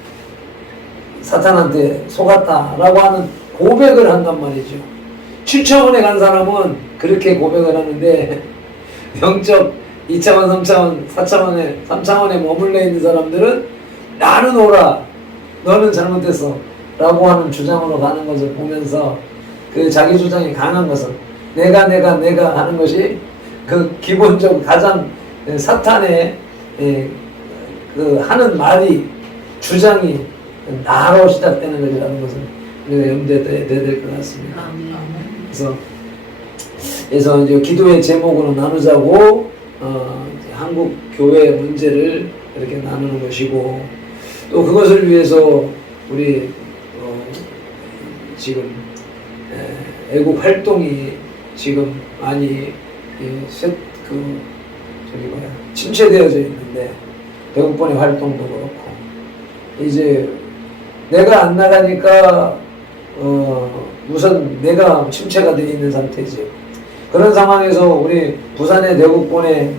사탄한테 속았다라고 하는 고백을 한단 말이죠. 7차원에 간 사람은 그렇게 고백을 하는데 영적 2차원, 3차원, 4차원에 3차원에 머물러 있는 사람들은 나는 오라 너는 잘못했어 라고 하는 주장으로 가는 것을 보면서 그 자기 주장이 강한 것은 내가 하는 것이 그 기본적 가장 사탄의 그 하는 말이 주장이 나로 시작되는 것이라는 것을 우리가 염두에 둬야 될 것 같습니다. 그래서 이제 기도의 제목으로 나누자고 한국 교회 문제를 이렇게 나누는 것이고 또 그것을 위해서 우리 지금 애국 활동이 지금 많이 침체되어져 있는데 대국본의 활동도 그렇고 이제 내가 안 나가니까 우선 내가 침체가 되어 있는 상태지. 그런 상황에서 우리 부산의 대국본에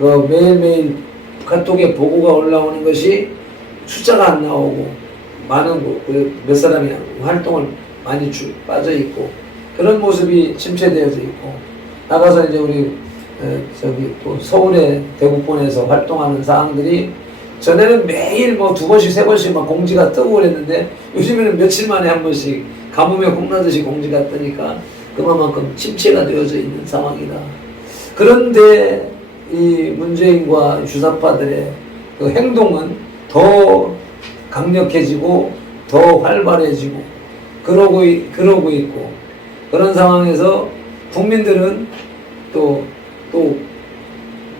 매일매일 카톡에 보고가 올라오는 것이 숫자가 안 나오고 많은 몇 사람이 활동을 많이 빠져 있고 그런 모습이 침체되어져 있고 나가서 이제 우리 또 서울의 대국본에서 활동하는 사항들이 전에는 매일 뭐 2번씩 3번씩 막 공지가 뜨고 그랬는데 요즘에는 며칠 만에 한 번씩 가뭄에 콩나듯이 공지가 뜨니까 그만큼 침체가 되어져 있는 상황이다. 그런데 이 문재인과 주사파들의 그 행동은 더 강력해지고 더 활발해지고 그러고 있고, 그런 상황에서 국민들은 또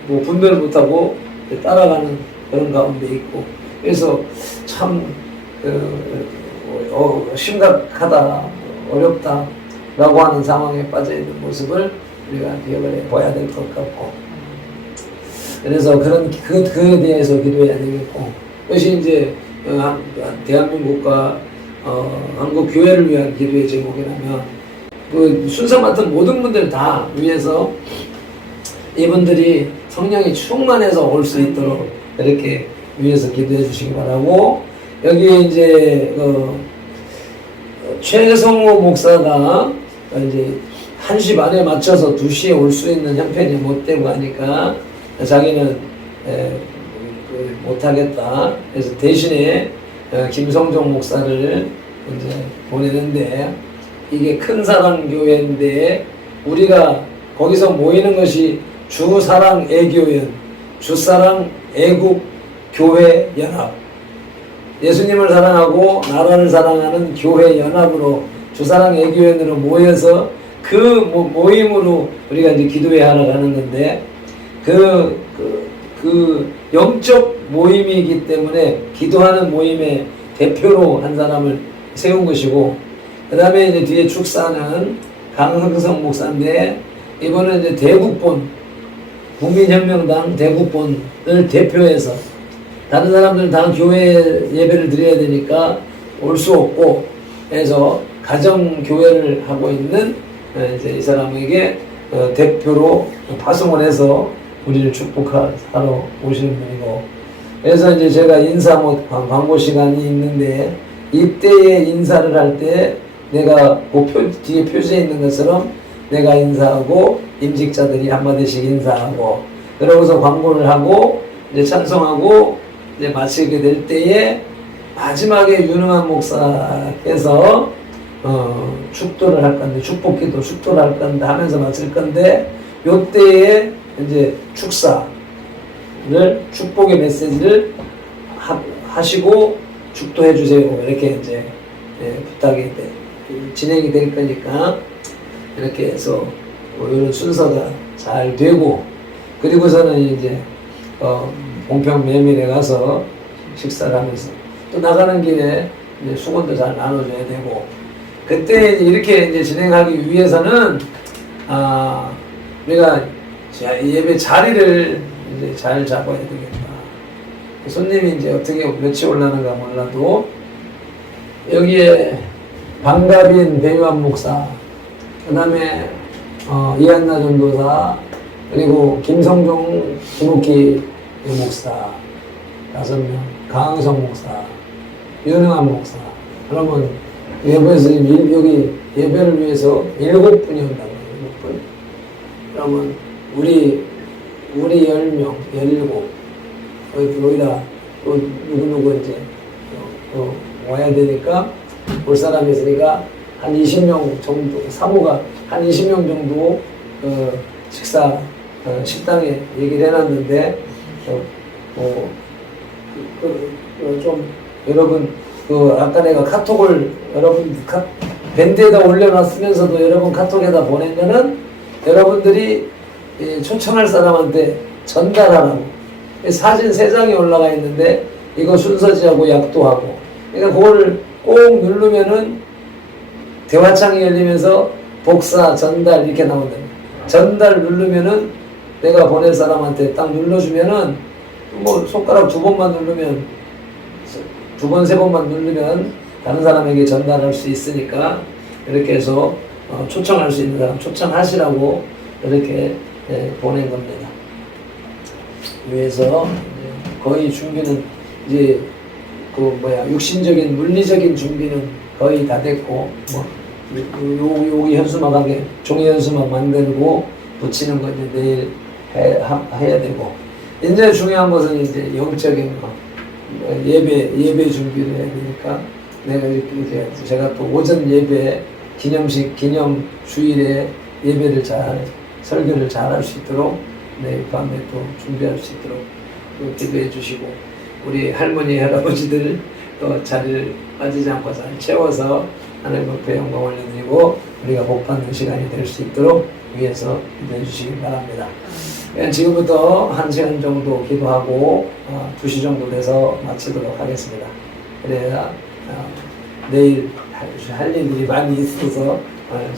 뭐 분별 못하고 따라가는 그런 가운데 있고, 그래서 참 심각하다, 어렵다라고 하는 상황에 빠져 있는 모습을 우리가 기억을 해봐야 될 것 같고, 그래서 그에 대해서 기도해야 되겠고, 그것이 이제 대한민국과 한국 교회를 위한 기도의 제목이라면, 그 순서 맡은 모든 분들 다 위해서 이분들이 성령이 충만해서 올 수 있도록 이렇게 위해서 기도해 주시기 바라고, 여기 이제 최성호 목사가 이제 1시 반에 맞춰서 2시에 올 수 있는 형편이 못 되고 하니까 자기는 못하겠다. 그래서 대신에 김성종 목사를 이제 보내는데, 이게 큰 사랑 교회인데 우리가 거기서 모이는 것이 주사랑 애교연, 주사랑 애국 교회 연합, 예수님을 사랑하고 나라를 사랑하는 교회 연합으로 주사랑 애교연으로 모여서 그 모임으로 우리가 이제 기도회 하러 가는 건데, 그 영적 모임이기 때문에 기도하는 모임의 대표로 한 사람을 세운 것이고, 그 다음에 이제 뒤에 축사는 강흥성 목사인데, 이번은 이제 대국본, 국민혁명당 대국본을 대표해서, 다른 사람들은 다 교회 예배를 드려야 되니까 올 수 없고, 그래서 가정교회를 하고 있는 이제 이 사람에게 대표로 파송을 해서 우리를 축복하러 오시는 분이고, 그래서 이제 제가 인사 광고 시간이 있는데, 이때에 인사를 할 때 내가 그 뒤에 표지에 있는 것처럼 내가 인사하고 임직자들이 한마디씩 인사하고, 그러고서 광고를 하고 이제 찬송하고 이제 마치게 될 때에 마지막에 유능한 목사께서 축도를 할 건데, 축복기도 축도를 할 건데 하면서 마칠 건데, 요때에 이제 축사를, 축복의 메시지를 하시고 축도해 주세요. 이렇게 이제 부탁이 진행이 될 거니까, 이렇게 해서 이런 순서가 잘 되고, 그리고서는 이제 봉평 메밀에 가서 식사를 하면서 또 나가는 길에 이제 수건도 잘 나눠줘야 되고, 그때 이렇게 이제 진행하기 위해서는 우리가 예배 자리를 이제 잘 잡아야 되겠다. 손님이 이제 어떻게 며칠 올라는가 몰라도, 여기에 방가빈 배유한 목사, 그 다음에 이한나 전도사, 그리고 김성종 지목기 목사 5명, 강흥성 목사, 유능한 목사, 그러면 외부에서 여기 예배를 위해서 7분이 온다고. 7분. 그러면 우리 10명, 17, 거기다 또 누구 이제 와야 되니까, 올 사람이 있으니까 한 20명 정도, 사모가 한 20명 정도 식당에 얘기를 해놨는데, 좀 여러분, 아까 내가 카톡을 여러분 밴드에다 올려놨으면서도 여러분 카톡에다 보낸 거는 여러분들이 초청할 사람한테 전달하라고. 사진 3장이 올라가 있는데, 이거 순서지하고 약도하고, 그러니까 그거를 꼭 누르면은 대화창이 열리면서 복사, 전달 이렇게 나온다. 전달 누르면은 내가 보낼 사람한테 딱 눌러주면은, 뭐 손가락 2번만 누르면, 2번, 3번만 누르면 다른 사람에게 전달할 수 있으니까, 이렇게 해서 초청할 수 있는 사람 초청하시라고 이렇게 보낸 겁니다. 위해서 거의 준비는 이제 육신적인 물리적인 준비는 거의 다 됐고, 여기 현수막하게 종이 현수막 만들고 붙이는 거 이제 내일 해야 되고, 이제 중요한 것은 이제 영적인 거, 예배 준비를 해야 되니까 내가 이렇게 이제 제가 또 오전 예배 기념 주일에 예배를 설교를 잘 할 수 있도록 내일 밤에 또 준비할 수 있도록 또 기도해 주시고 우리 할머니 할아버지들 또 자리를 빠지지 않고 잘 채워서 하나님 앞에 영광 올려드리고 우리가 복받는 시간이 될 수 있도록 위해서 기도해 주시기 바랍니다. 지금부터 1시간 정도 기도하고 2시 정도 돼서 마치도록 하겠습니다. 그래야 내일 할 일들이 많이 있어서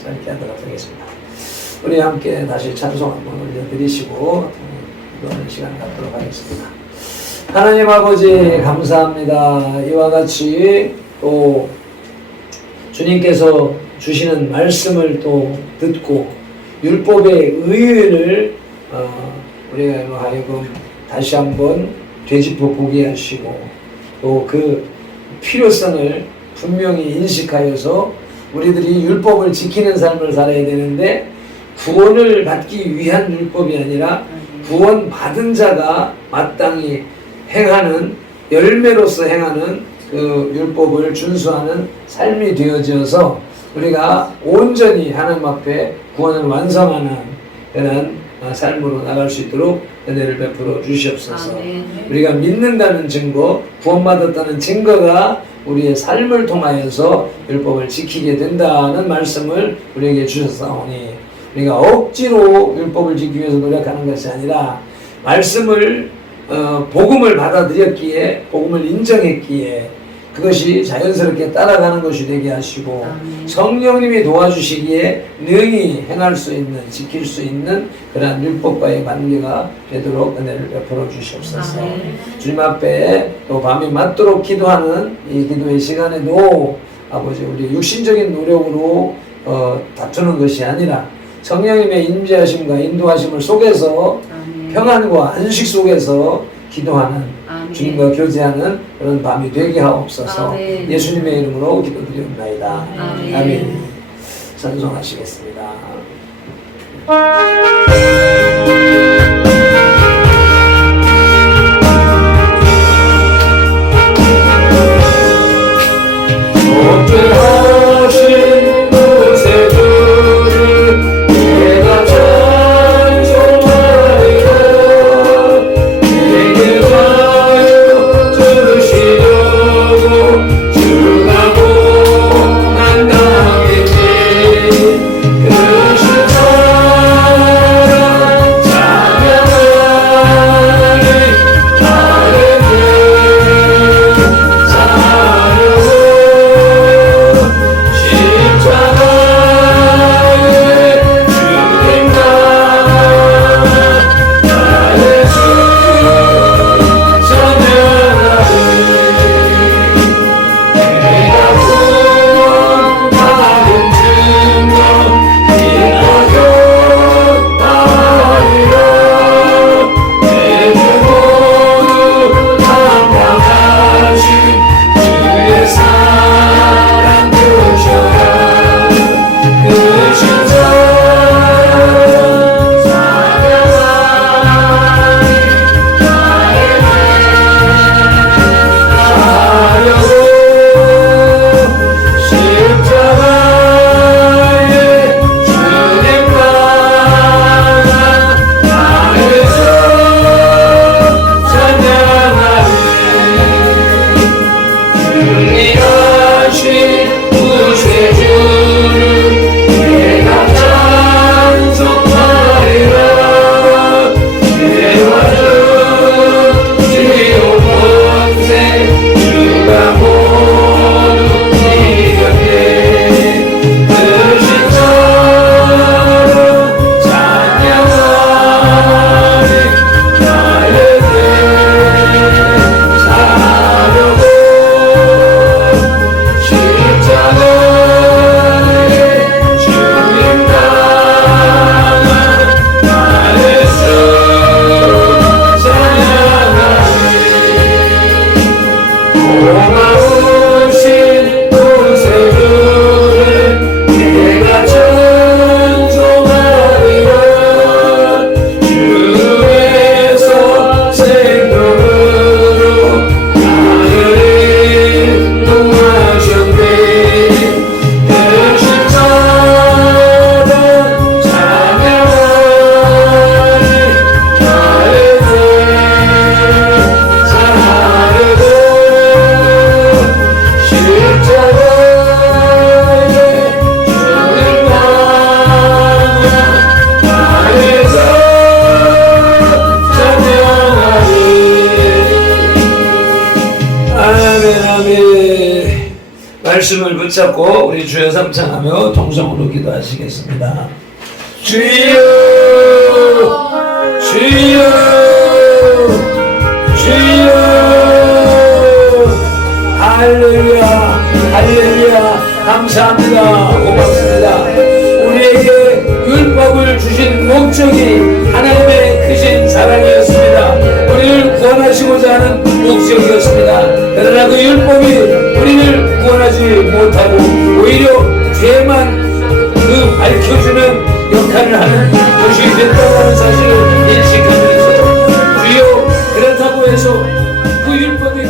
짧게 하도록 하겠습니다. 우리 함께 다시 찬송 한번 올려드리시고 기도하는 시간 갖도록 하겠습니다. 하나님 아버지 감사합니다. 이와 같이 또 주님께서 주시는 말씀을 또 듣고 율법의 의의를 우리가 하여금 다시 한번 되짚어 보게 하시고 또 그 필요성을 분명히 인식하여서 우리들이 율법을 지키는 삶을 살아야 되는데 구원을 받기 위한 율법이 아니라 구원 받은 자가 마땅히 행하는 열매로서 행하는 그 율법을 준수하는 삶이 되어져서 우리가 온전히 하나님 앞에 구원을 완성하는 그런 삶으로 나갈 수 있도록 은혜를 베풀어 주시옵소서. 아멘. 우리가 믿는다는 증거, 구원받았다는 증거가 우리의 삶을 통하여서 율법을 지키게 된다는 말씀을 우리에게 주셨사오니 우리가 억지로 율법을 지키기 위해서 노력하는 것이 아니라 말씀을 복음을 받아들였기에 복음을 인정했기에 그것이 자연스럽게 따라가는 것이 되게 하시고 아멘. 성령님이 도와주시기에 능히 행할 수 있는 지킬 수 있는 그러한 율법과의 관계가 되도록 은혜를 베풀어 주시옵소서. 아멘. 주님 앞에 또 밤이 맞도록 기도하는 이 기도의 시간에도 아버지 우리 육신적인 노력으로 다투는 것이 아니라 성령님의 임재하심과 인도하심을 속에서 아멘. 평안과 안식 속에서 기도하는 아멘. 주님과 교제하는 그런 밤이 되게 하옵소서. 아멘. 예수님의 이름으로 기도드리옵나이다. 아멘. 아멘. 찬송하시겠습니다. 어떠하신 곳에 들을 내가 찬송하리라. 내게 가여 주시려고 주가 고난당했지. 그 시절은 말씀을 붙잡고 우리 주여 삼창하며 통성으로 기도하시겠습니다. 주여 주여 주여 할렐루야 할렐루야 감사합니다 고맙습니다. 우리에게 율법을 주신 목적이 하나님의 크신 사랑이었습니다. 우리를 구원하시고자 하는 목적이었습니다. 그러나 그 율법이 우리를 구원하지 못하고 오히려 죄만 그 밝혀주는 역할을 하는 것이 됐다고 하는 사실을 인식하면서 주여 그렇다고 해서 그 율법의